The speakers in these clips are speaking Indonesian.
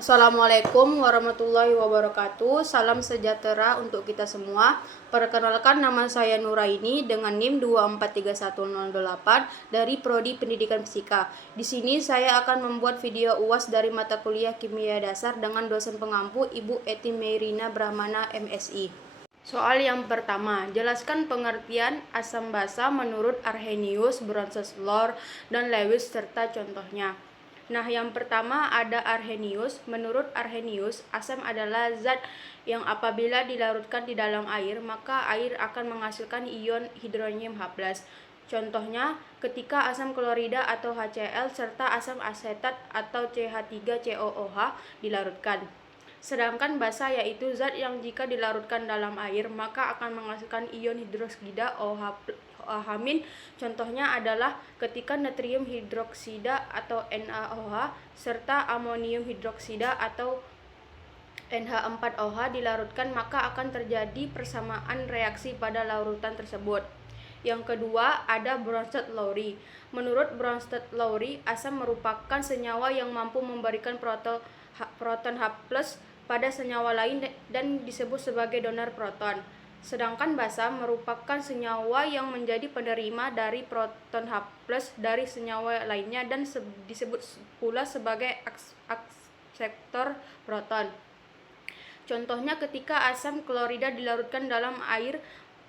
Assalamualaikum warahmatullahi wabarakatuh. Salam sejahtera untuk kita semua. Perkenalkan, nama saya Nuraini dengan NIM 2431008 dari Prodi Pendidikan Fisika. Di sini saya akan membuat video UAS dari mata kuliah Kimia Dasar dengan dosen pengampu Ibu Eti Meirina Brahmana MSI. Soal yang pertama, jelaskan pengertian asam basa menurut Arrhenius, Bronsted-Lore, dan Lewis serta contohnya. Nah, yang pertama ada Arrhenius. Menurut Arrhenius, asam adalah zat yang apabila dilarutkan di dalam air, maka air akan menghasilkan ion hidronium H+. Contohnya, ketika asam klorida atau HCl serta asam asetat atau CH3COOH dilarutkan. Sedangkan basa yaitu zat yang jika dilarutkan dalam air maka akan menghasilkan ion hidroksida OH-. Contohnya adalah ketika natrium hidroksida atau NaOH serta amonium hidroksida atau NH4OH dilarutkan, maka akan terjadi persamaan reaksi pada larutan tersebut. Yang kedua ada Bronsted-Lowry. Menurut Bronsted-Lowry, asam merupakan senyawa yang mampu memberikan proton H+ pada senyawa lain dan disebut sebagai donor proton. Sedangkan basa merupakan senyawa yang menjadi penerima dari proton H+ dari senyawa lainnya dan disebut pula sebagai akseptor proton. Contohnya ketika asam klorida dilarutkan dalam air,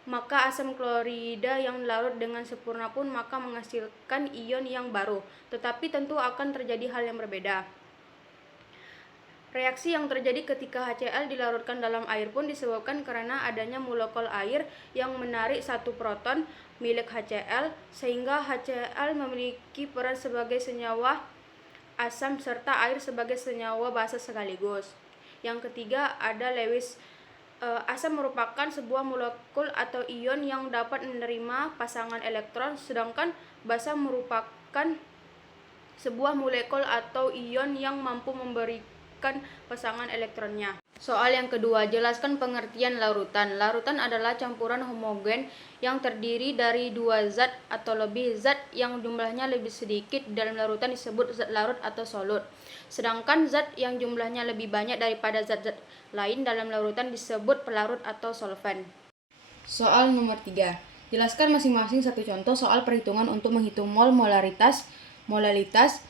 maka asam klorida yang larut dengan sempurna pun maka menghasilkan ion yang baru, tetapi tentu akan terjadi hal yang berbeda. Reaksi yang terjadi ketika HCl dilarutkan dalam air pun disebabkan karena adanya molekul air yang menarik satu proton milik HCl, sehingga HCl memiliki peran sebagai senyawa asam serta air sebagai senyawa basa sekaligus. Yang ketiga ada Lewis. Asam merupakan sebuah molekul atau ion yang dapat menerima pasangan elektron, sedangkan basa merupakan sebuah molekul atau ion yang mampu memberikan pasangan elektronnya. Soal yang kedua, jelaskan pengertian larutan. Larutan adalah campuran homogen yang terdiri dari dua zat atau lebih zat yang jumlahnya lebih sedikit dalam larutan disebut zat larut atau solut. Sedangkan zat yang jumlahnya lebih banyak daripada zat-zat lain dalam larutan disebut pelarut atau solvent. Soal nomor 3. Jelaskan masing-masing satu contoh soal perhitungan untuk menghitung mol, molaritas, normalitas,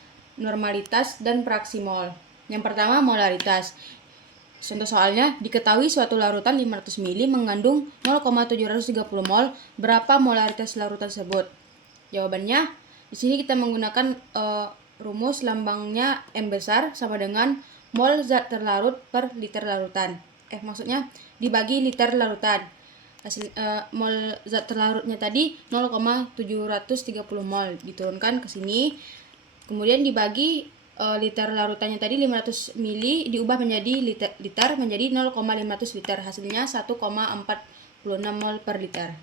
dan fraksi mol. Yang pertama, molaritas. Contoh soalnya, diketahui suatu larutan 500 ml mengandung 0,730 mol. Berapa molaritas larutan tersebut? Jawabannya, di sini kita menggunakan rumus lambangnya M besar sama dengan mol zat terlarut per liter larutan. Maksudnya dibagi liter larutan. Mol zat terlarutnya tadi 0,730 mol diturunkan ke sini. Kemudian dibagi liter larutannya tadi 500 ml diubah menjadi liter menjadi 0,500 liter. Hasilnya 1,46 mol per liter.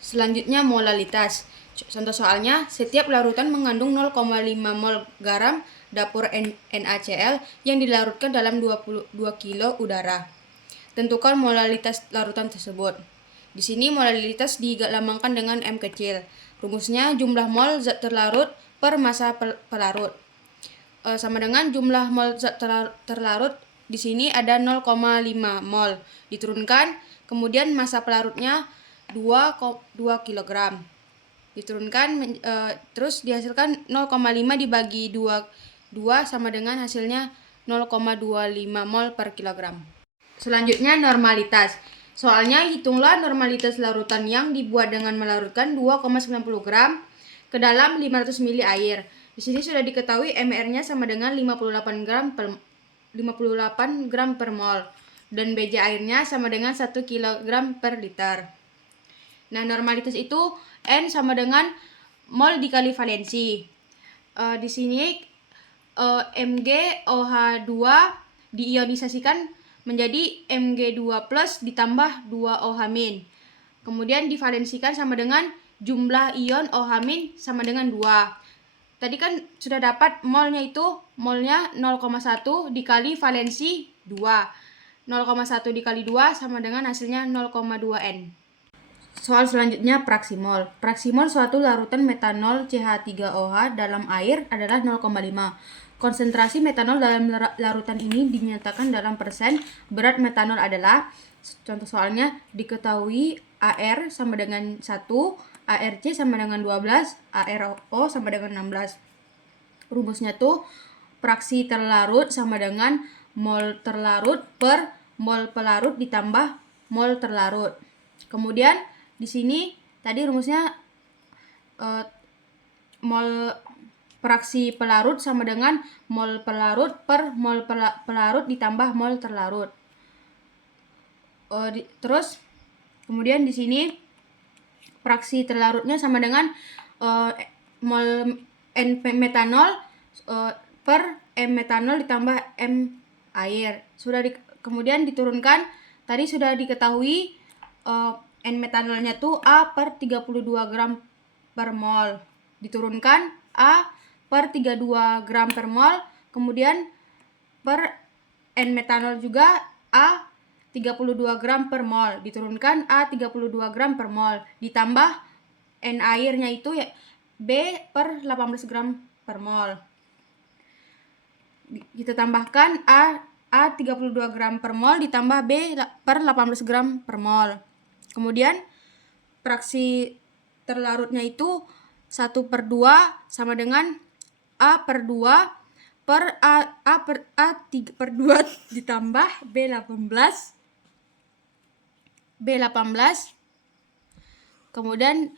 Selanjutnya molalitas. Contoh soalnya, setiap larutan mengandung 0,5 mol garam dapur NaCl yang dilarutkan dalam 22 kilo udara. Tentukan molalitas larutan tersebut. Di sini molalitas dilambangkan dengan M kecil. Rumusnya jumlah mol zat terlarut per massa pelarut. Sama dengan jumlah mol zat terlarut di sini ada 0,5 mol. Diturunkan, kemudian massa pelarutnya 2 kg. Diturunkan, terus dihasilkan 0,5 dibagi 2 sama dengan hasilnya 0,25 mol per kilogram. Selanjutnya normalitas. Soalnya hitunglah normalitas larutan yang dibuat dengan melarutkan 2,90 gram ke dalam 500 ml air. Di sini sudah diketahui MR-nya sama dengan 58 gram per mol dan BJ airnya sama dengan 1 kg per liter. Nah, normalitas itu N sama dengan mol dikali valensi. Di sini MgOH2 diionisasikan menjadi Mg2+ ditambah 2OH-. Kemudian divalensikan sama dengan jumlah ion OH- sama dengan 2. Tadi kan sudah dapat molnya itu, molnya 0,1 dikali valensi 2. 0,1 dikali 2 sama dengan hasilnya 0,2 N. Soal selanjutnya praksimol. Praksimol suatu larutan metanol CH3OH dalam air adalah 0,5. Konsentrasi metanol dalam larutan ini dinyatakan dalam persen. Berat metanol adalah, contoh soalnya, diketahui AR sama dengan 1, ARC sama dengan 12, ARO sama dengan 16. Rumusnya tuh fraksi terlarut sama dengan mol terlarut per mol pelarut ditambah mol terlarut. Kemudian di sini tadi rumusnya mol fraksi pelarut sama dengan mol pelarut per mol pelarut ditambah mol terlarut. Terus kemudian di sini fraksi terlarutnya sama dengan mol N metanol per M metanol ditambah M air. Kemudian diturunkan, tadi sudah diketahui N metanolnya tuh A per 32 gram per mol. Diturunkan A per 32 gram per mol, kemudian per N metanol juga A 32 gram per mol, diturunkan A 32 gram per mol, ditambah N airnya itu ya B per 18 gram per mol. Kita tambahkan A 32 gram per mol ditambah B per 18 gram per mol. Kemudian fraksi terlarutnya itu 1/2 sama dengan A per 2 per A per 2 ditambah B18. Kemudian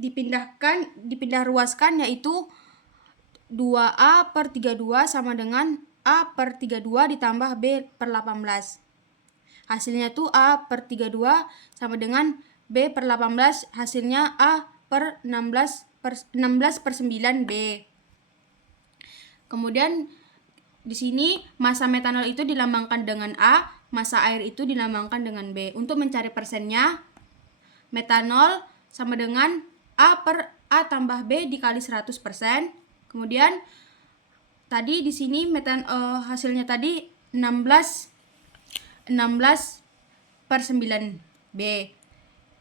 dipindah ruaskan, yaitu 2A per 32 sama dengan A per 32 ditambah B per 18. Hasilnya tuh A per 32 sama dengan B per 18, hasilnya A per 16 per 9B. Kemudian di sini massa metanol itu dilambangkan dengan A, massa air itu dilambangkan dengan B. Untuk mencari persennya, metanol sama dengan A per A tambah B dikali 100%. Kemudian tadi di sini hasilnya tadi 16 per 9B.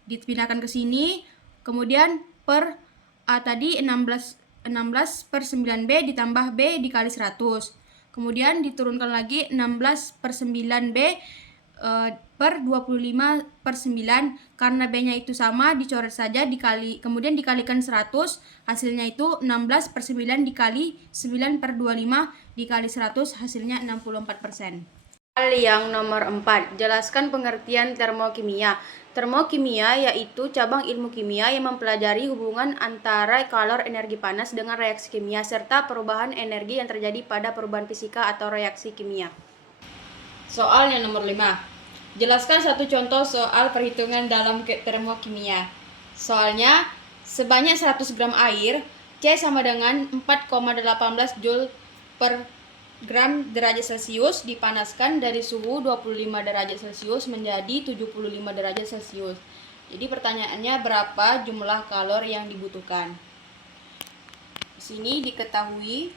Dipindahkan ke sini, kemudian per A tadi 16 per 9B ditambah B dikali 100. Kemudian diturunkan lagi 16 per 9B per 25 per 9. Karena B-nya itu sama, dicoret saja, kemudian dikalikan 100. Hasilnya itu 16 per 9 dikali 9 per 25 dikali 100, hasilnya 64%. Hal yang nomor 4, jelaskan pengertian termokimia. Termokimia yaitu cabang ilmu kimia yang mempelajari hubungan antara kalor energi panas dengan reaksi kimia serta perubahan energi yang terjadi pada perubahan fisika atau reaksi kimia. Soal yang nomor 5. Jelaskan satu contoh soal perhitungan dalam termokimia. Soalnya, sebanyak 100 gram air, C sama dengan 4,18 Joule per gram derajat Celcius dipanaskan dari suhu 25 derajat Celcius menjadi 75 derajat Celcius. Jadi pertanyaannya, berapa jumlah kalor yang dibutuhkan? Di sini diketahui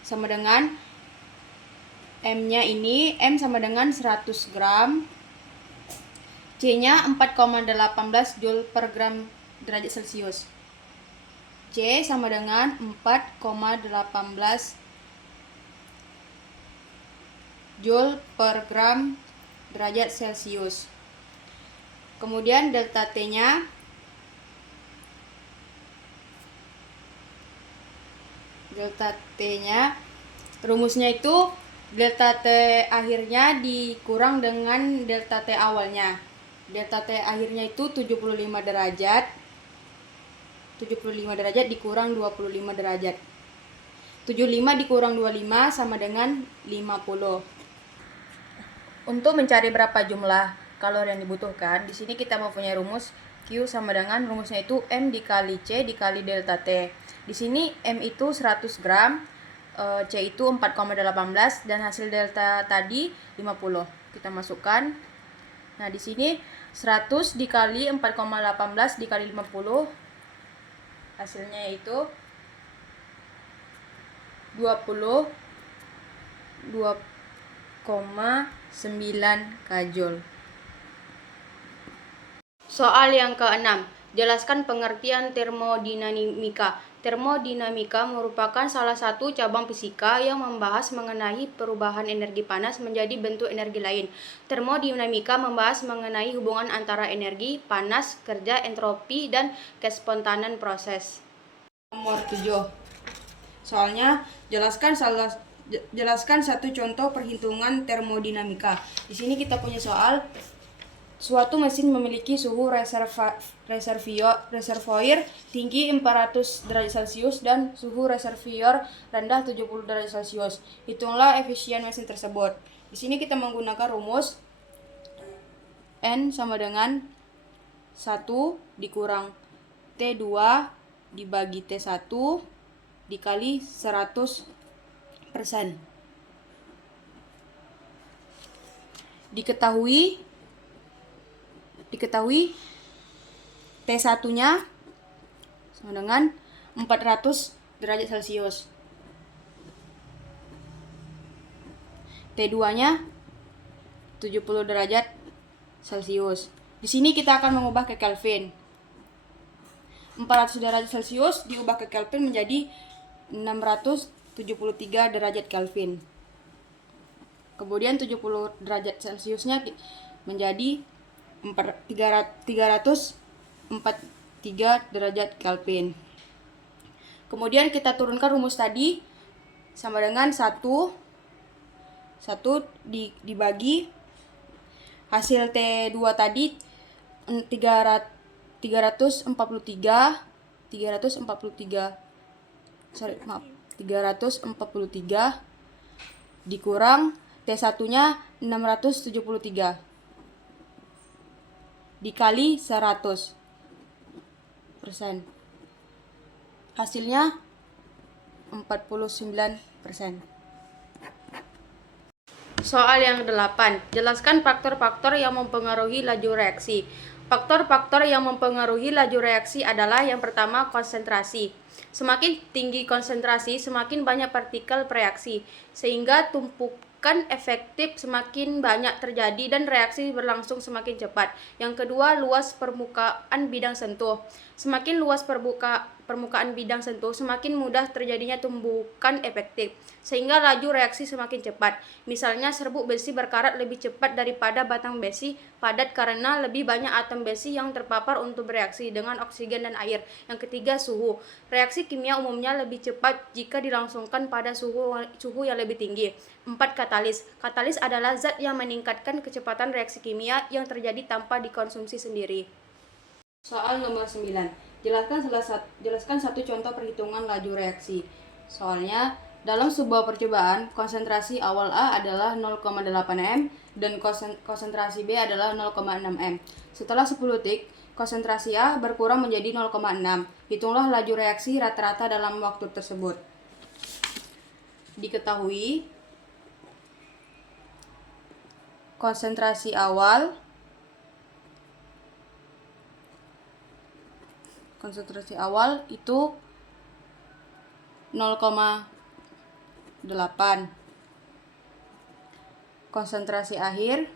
sama dengan M-nya ini, M sama dengan 100 gram, C-nya 4,18 Joule per gram derajat Celcius. C sama dengan 4,18 Joule per gram derajat Celcius. Kemudian delta T-nya rumusnya itu delta T akhirnya dikurang dengan delta T awalnya. Delta T akhirnya itu 75 derajat. 75 derajat dikurang 25 derajat. 75 dikurang 25 sama dengan 50. Untuk mencari berapa jumlah kalori yang dibutuhkan, di sini kita mempunyai rumus Q sama dengan rumusnya itu M dikali C dikali delta T. Di sini M itu 100 gram, C itu 4,18 dan hasil delta tadi 50. Kita masukkan. Nah, di sini 100 dikali 4,18 dikali 50, hasilnya itu 22,9 kajol. Soal yang ke-6, jelaskan pengertian termodinamika. Termodinamika merupakan salah satu cabang fisika yang membahas mengenai perubahan energi panas menjadi bentuk energi lain. Termodinamika membahas mengenai hubungan antara energi, panas, kerja, entropi, dan kespontanan proses. Nomor 7. Soalnya, jelaskan satu contoh perhitungan termodinamika. Di sini kita punya soal. Suatu mesin memiliki suhu reservoir tinggi 400 derajat Celcius dan suhu reservoir rendah 70 derajat Celcius. Hitunglah efisien mesin tersebut. Di sini kita menggunakan rumus N sama dengan 1 dikurang T2 dibagi T1 dikali 100%. Diketahui T1-nya sama dengan 400 derajat Celcius. T2-nya 70 derajat Celcius. Di sini kita akan mengubah ke Kelvin. 400 derajat Celcius diubah ke Kelvin menjadi 673 derajat Kelvin. Kemudian 70 derajat Celciusnya menjadi 343 derajat Kelvin. Kemudian kita turunkan rumus tadi sama dengan 1 dibagi hasil T2 tadi 343 dikurang T1-nya 673 dikali 100%. Hasilnya 49%. Soal yang 8. Jelaskan faktor-faktor yang mempengaruhi laju reaksi. Faktor-faktor yang mempengaruhi laju reaksi adalah yang pertama konsentrasi. Semakin tinggi konsentrasi, semakin banyak partikel bereaksi, sehingga tumpukan efektif semakin banyak terjadi dan reaksi berlangsung semakin cepat. Yang kedua, luas permukaan bidang sentuh. Semakin luas permukaan bidang sentuh, semakin mudah terjadinya tumpukan efektif, sehingga laju reaksi semakin cepat. Misalnya, serbuk besi berkarat lebih cepat daripada batang besi padat karena lebih banyak atom besi yang terpapar untuk bereaksi dengan oksigen dan air. Yang ketiga, suhu. Reaksi kimia umumnya lebih cepat jika dilangsungkan pada suhu yang lebih tinggi. 4. Katalis. Katalis adalah zat yang meningkatkan kecepatan reaksi kimia yang terjadi tanpa dikonsumsi sendiri. Soal nomor 9. Jelaskan satu contoh perhitungan laju reaksi. Soalnya, dalam sebuah percobaan, konsentrasi awal A adalah 0,8 m dan konsentrasi B adalah 0,6 m. Setelah 10 detik, konsentrasi A berkurang menjadi 0,6. Hitunglah laju reaksi rata-rata dalam waktu tersebut. Diketahui konsentrasi awal itu 0,8. Konsentrasi akhir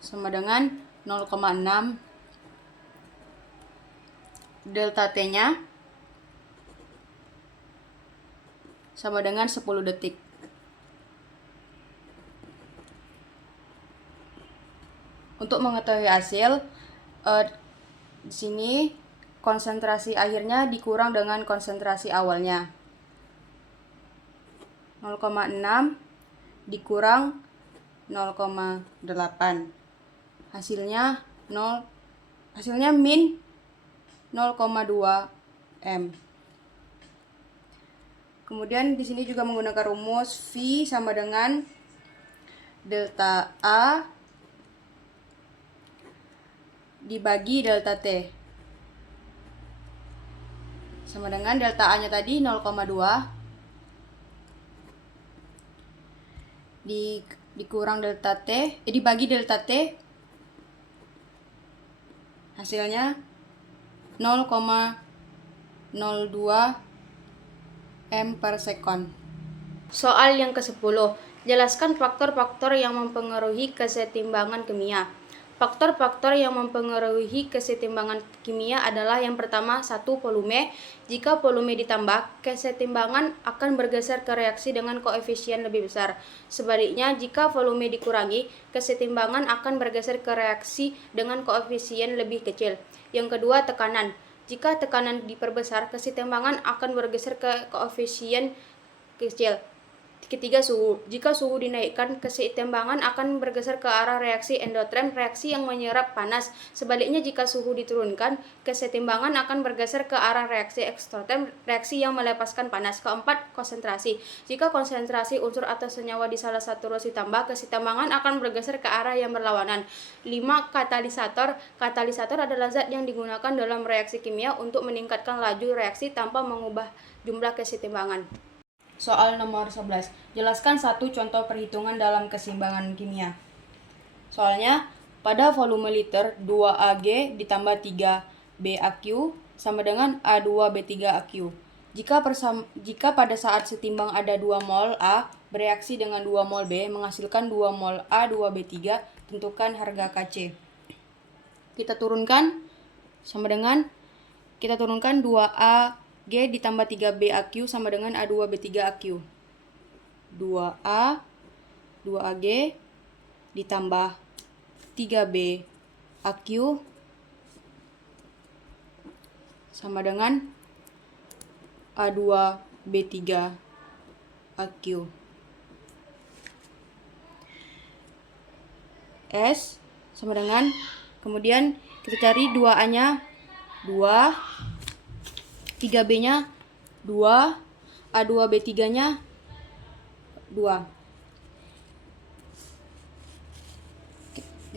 sama dengan 0,6. Delta T-nya sama dengan 10 detik. Untuk mengetahui hasil, di sini konsentrasi akhirnya dikurang dengan konsentrasi awalnya. 0,6 dikurang 0,8. Hasilnya min 0,2 m. Kemudian di sini juga menggunakan rumus V sama dengan delta A dibagi delta T. Sama dengan delta A-nya tadi 0,2 dikurang delta T, dibagi delta T, hasilnya 0,02 m per sekon. Soal yang ke-10. Jelaskan faktor-faktor yang mempengaruhi kesetimbangan kimia. Faktor-faktor yang mempengaruhi kesetimbangan kimia adalah yang pertama, 1. Volume. Jika volume ditambah, kesetimbangan akan bergeser ke reaksi dengan koefisien lebih besar. Sebaliknya, jika volume dikurangi, kesetimbangan akan bergeser ke reaksi dengan koefisien lebih kecil. Yang kedua, tekanan. Jika tekanan diperbesar, kesetimbangan akan bergeser ke koefisien kecil. Ketiga, suhu. Jika suhu dinaikkan, keseimbangan akan bergeser ke arah reaksi endoterm, reaksi yang menyerap panas. Sebaliknya, jika suhu diturunkan, keseimbangan akan bergeser ke arah reaksi eksoterm, reaksi yang melepaskan panas. Keempat, konsentrasi. Jika konsentrasi unsur atau senyawa di salah satu ruas ditambah, keseimbangan akan bergeser ke arah yang berlawanan. 5. Katalisator. Katalisator adalah zat yang digunakan dalam reaksi kimia untuk meningkatkan laju reaksi tanpa mengubah jumlah keseimbangan. Soal nomor 11. Jelaskan satu contoh perhitungan dalam keseimbangan kimia. Soalnya, pada volume liter 2Ag ditambah 3BAQ sama dengan A2B3AQ. Jika pada saat setimbang ada 2 mol A bereaksi dengan 2 mol B menghasilkan 2 mol A2B3, tentukan harga Kc. Kita turunkan 2A G ditambah 3BAQ sama dengan A2B3AQ. 2AG ditambah 3BAQ sama dengan A2B3AQ. S sama dengan, kemudian kita cari 2A-nya 2, 3B-nya 2, A2B3-nya 2.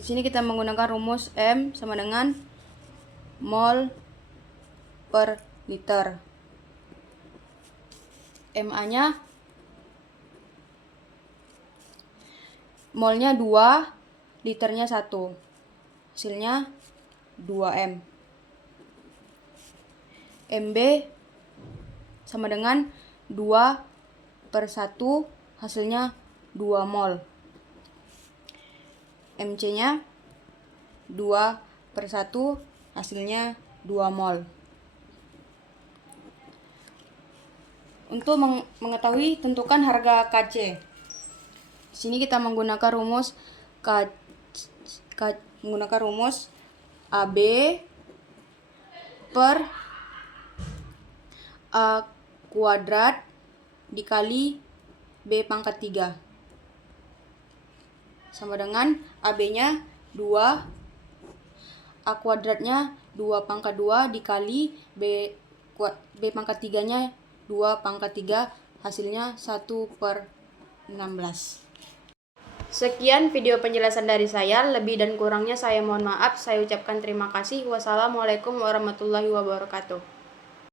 Di sini kita menggunakan rumus M sama dengan mol per liter. MA-nya molnya 2, liternya 1. Hasilnya 2M. MB sama dengan 2/1, hasilnya 2 mol. MC-nya 2/1, hasilnya 2 mol. Untuk mengetahui, tentukan harga Kc. Di sini kita menggunakan rumus AB per A kuadrat dikali B pangkat 3 sama dengan AB-nya 2, A kuadratnya 2 pangkat 2 dikali B pangkat 3-nya 2 pangkat 3, hasilnya 1/16. Sekian video penjelasan dari saya. Lebih dan kurangnya saya mohon maaf. Saya ucapkan terima kasih. Wassalamualaikum warahmatullahi wabarakatuh.